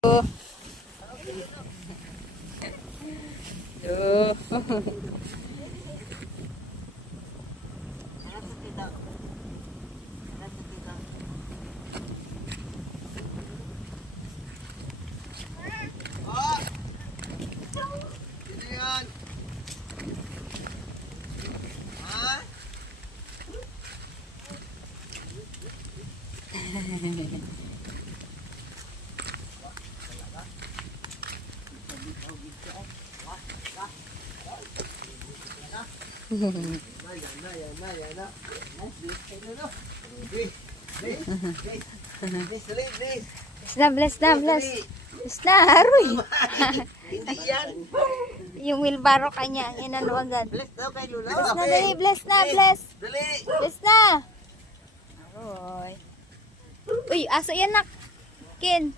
Tuh. Bless na. Aroy. Hindi yan. Yung wheelbarrow kanya, inano agad. Bless daw kay Lula. Bless na, dali. Bless na. Dali. Bless na. Aroy. Uy, aso yan nak. Ken.